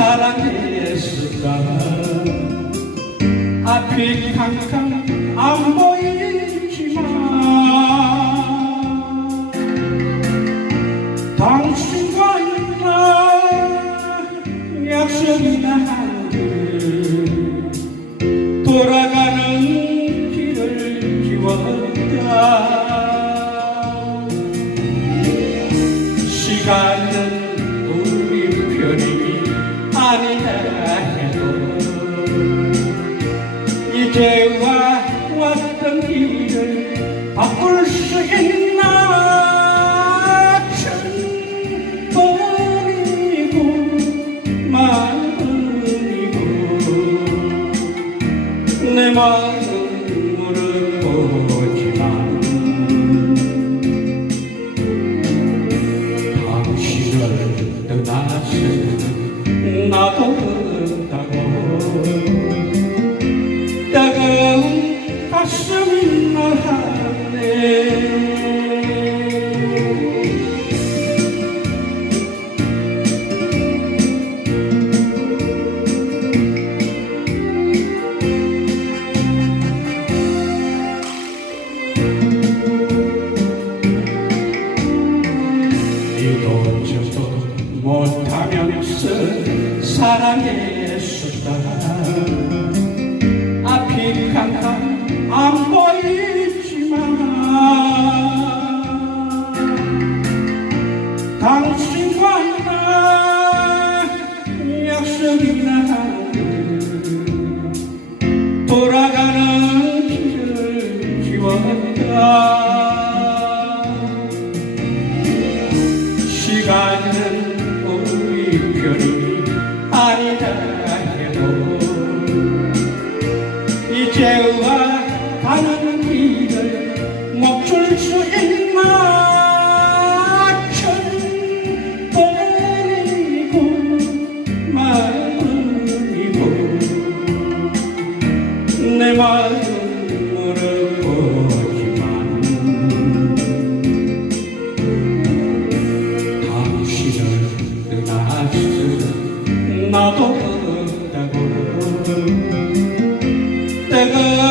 사랑했을까 앞이 캄캄 제와 왔던 길을 바꿀 수 있나? 천번이고 만번이고 내 마음은 물어보지만 당신을 떠나서 나도 못하면서 사랑했었다. 앞이 캄캄 안 보이지만 당신과 나 약속이나 돌아가는 길을 지웠다 이제와 가는 길을 멈출 수 있나 천번이고 만번이고 내 마음 물어보지만 당신을 떠났을 나도 Jagad